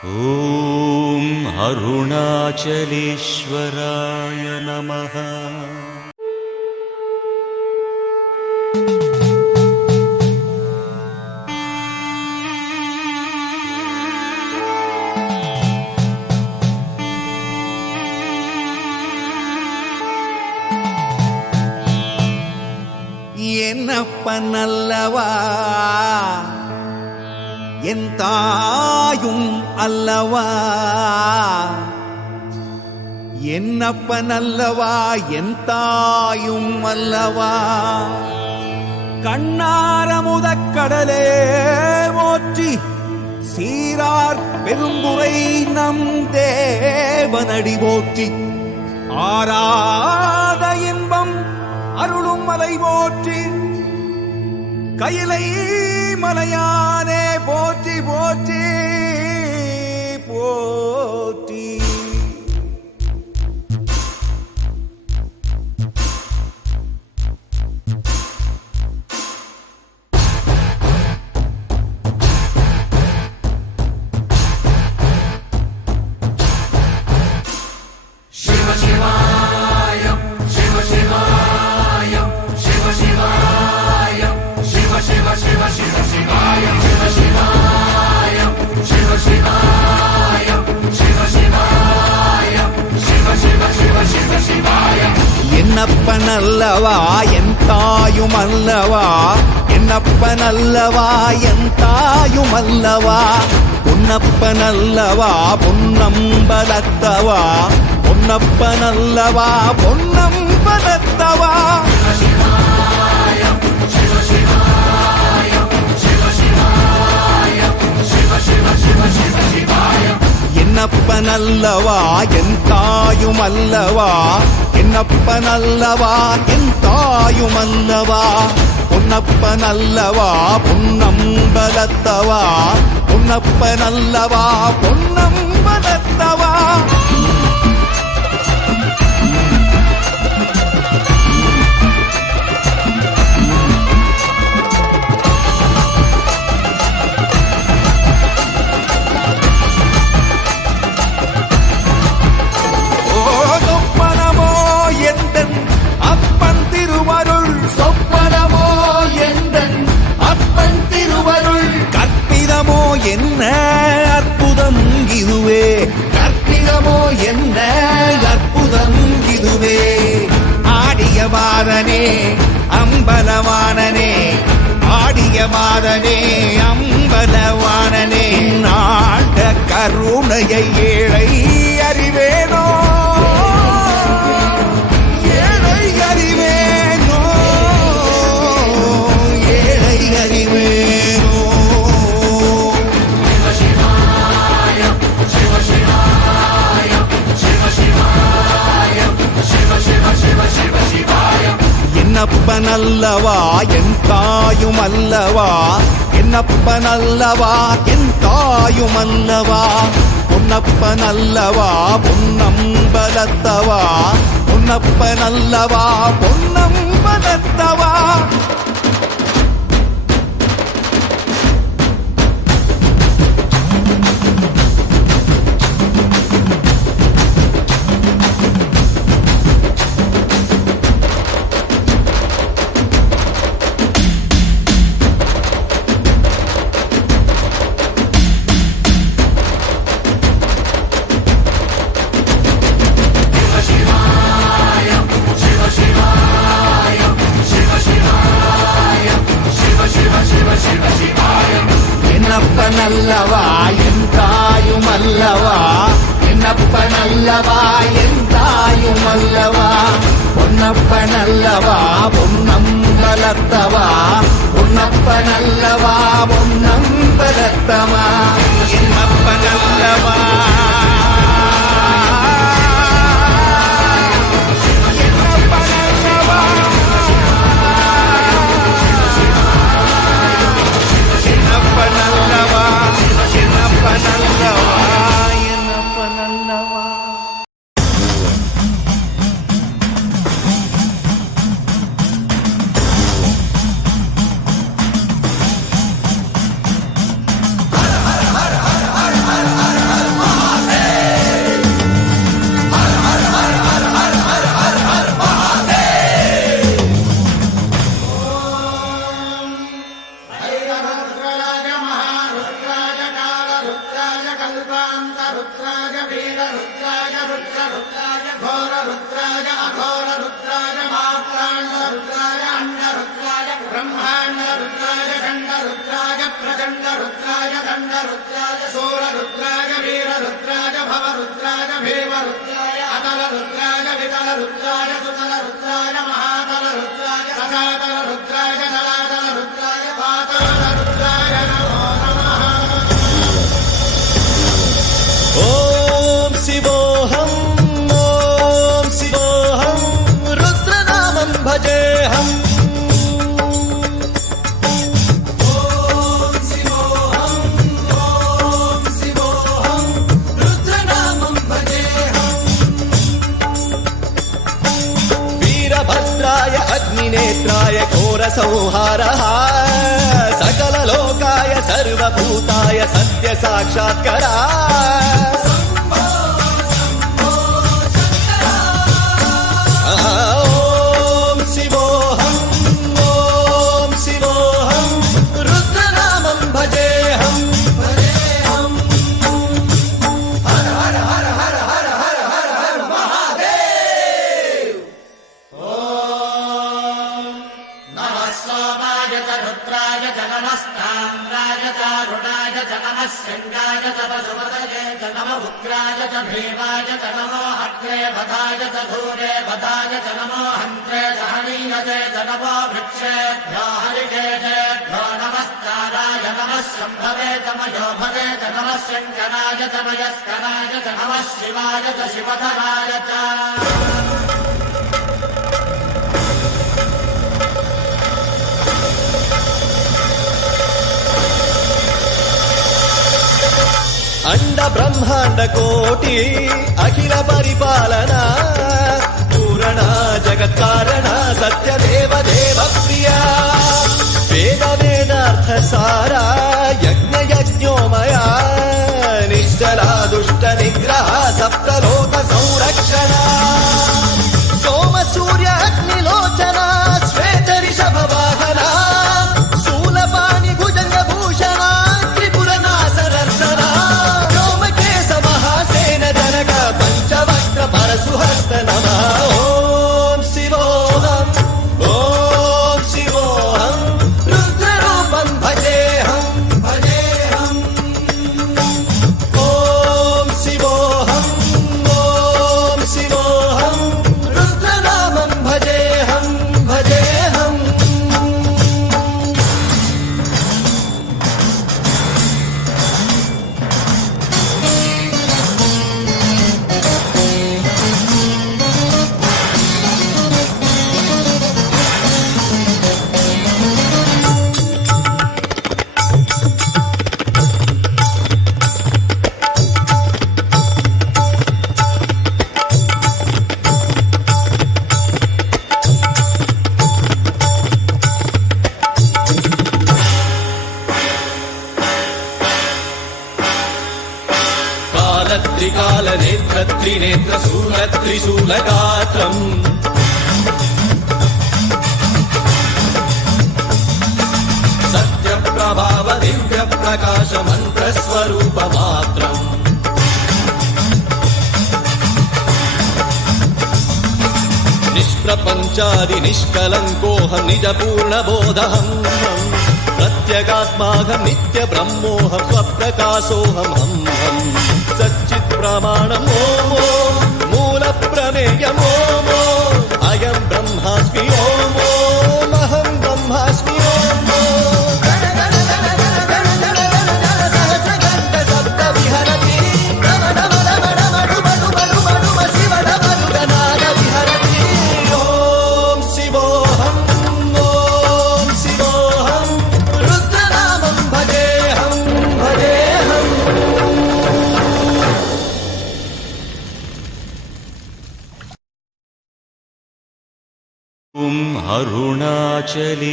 ॐ अरुणाचलेश्वराय नमः। என்னப்பனல்லவா என் தாயும் அல்லவா, என்னப்பனல்லவா என் தாயும் அல்லவா. கண்ணாரமுதக்கடலே போற்றி, சீரார் பெருந்துரை நம் தேவனடி போற்றி. ஆராத இன்பம் அருளும் மலை போற்றி, கையிலை மலையானே போற்றி போற்றி போற்றி. சிவ சிவாய சிவ சிவாய சிவ சிவாய சிவ சிவ சிவ சிவ சிவாய சிவ சிவாய சிவ சிவாய சிவ சிவாய சிவ சிவ சிவ சிவ சிவாய. என்னப்பனல்லவா என் தாயும் அல்லவா, என்னப்பனல்லவா என் தாயும் அல்லவா. பொன்னப்பனல்லவா பொன்னம்பலத்தவா, பொன்னப்பனல்லவா பொன்னம்பலத்தவா. என்னப்பனல்லவா என் தாயும் அல்லவா, என்னப்பனல்லவா என் தாயும் அல்லவா. பொன்னப்பனல்லவா பொன்னம்பலத்தவா, பொன்னப்பனல்லவா பொன்னம்பலத்தவா. என்ன அற்புதம் இதுவே, கற்பிதமோ என்ன அற்புதம் இதுவே. ஆடிய பாதனே அம்பலவானனே, ஆடிய பாதனே அம்பலவானனே. நாட்ட கருணையை ஏழை அறிவேனோ, ஏழை அறிவேனோ, ஏழை அறிவேனோ. என்னப்பனல்லவா என் தாயும் அல்லவா, என்னப்பனல்லவா என் தாயும் அல்லவா. பொன்னப்பனல்லவா பொன்னம்பலத்தவா, பொன்னப்பனல்லவா பொன்னம்பலத்தவா. என்னப்பனல்லவா என் தாயும் அல்லவா, என்னப்பனல்லவா என் தாயும் அல்லவா. பொன்னப்பனல்லவா பொன்னம்பலத்தவா, பொன்னப்பனல்லவா பொன்னம்பலத்தவா. என்னப்பனல்லவா कल्पान्तरुद्राय वीररुद्राय रुद्ररुद्राय घोररुद्राय अघोररुद्राय मात्राण्डरुद्राय अण्डरुद्राय ब्रह्माण्डरुद्राय खण्डरुद्राय प्रचण्डरुद्राय दण्डरुद्राय सूररुद्राय वीररुद्राय भवरुद्राय भीमरुद्राय अतलरुद्राय वितलरुद्राय सुतलरुद्राय महातलरुद्राय सदातलरुद्राय दलातलरुद्राय पातलरुद्राय नमो नमः। ॐ शिवोऽहं रुद्रनामं भजेऽहम् वीरभद्राय अग्निनेत्राय घोरसंहारः सकललोकाय सर्वभूताय सत्यसाक्षात्करा ॐ शिवोऽहं रुद्रनामं भजेऽहम् हर हर हर हर हर हर हर हर महादेव। नमः सोमाय च रुद्राय च नमस्ताम्राय च रुणाय च नमः शृङ्गाय च पशुपतये च नमः उग्राय च भीमाय च नमो अग्रे वधाय च धूरे वधाय च नमो हन्त्रे च हनीयते च नमो वृक्षेभ्यो हरिकेशेभ्यो नमस्काराय नमः शम्भवे च मयोभवे च नमः शङ्कराय च मयस्कराय च नमः शिवाय च शिवधराय च। अंड ब्रह्मांड कोटि अखिल परिपालना पूर्ण जगत्कारण सत्य देव देव प्रिया वेद वेदार्थ सारा यज्ञ यज्ञोमया निश्चला दुष्ट निग्रह सप्तलोक संरक्षणा सोम सूर्य अग्निलोचना श्वेत ऋषभ वाहना शूलपाणि भुजंग भूषणा त्रिपुर नासरर्षणा पंचवक्त्र परशुहस्त नमः। ॐ शिवोऽहं रुद्ररूपं भजेऽहम् ॐ शिवोऽहं रुद्रनामं भजेऽहम् त्रिकालनेत्र त्रिनेत्र शूलत्रिशूलगात्रम् सत्यप्रभाव दिव्य प्रकाश मन्त्रस्वरूपमात्रम् निष्प्रपञ्चादि निष्कलङ्कोऽहं निजपूर्णबोधहम् प्रत्यगात्माहं नित्य ब्रह्मोऽहं स्वप्रकाशोऽहं हम् सच्चित् प्रमाणम् ॐ मूल प्रमेयम् ॐ अयं ब्रह्मास्मि ॐ अहं ब्रह्मास्मि ॐ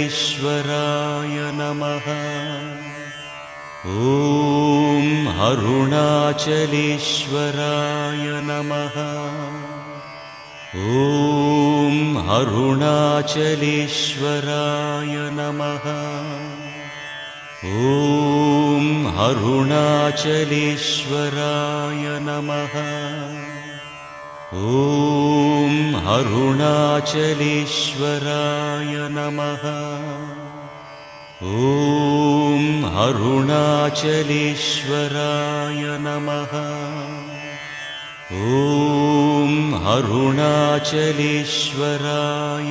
अरुणाचलेश्वराय नमः। ॐ अरुणाचलेश्वराय नमः। ॐ अरुणाचलेश्वराय नमः। ॐ अरुणाचलेश्वराय नमः। ॐ अरुणाचलेश्वराय नमः। ॐ अरुणाचलेश्वराय नमः। ॐ अरुणाचलेश्वराय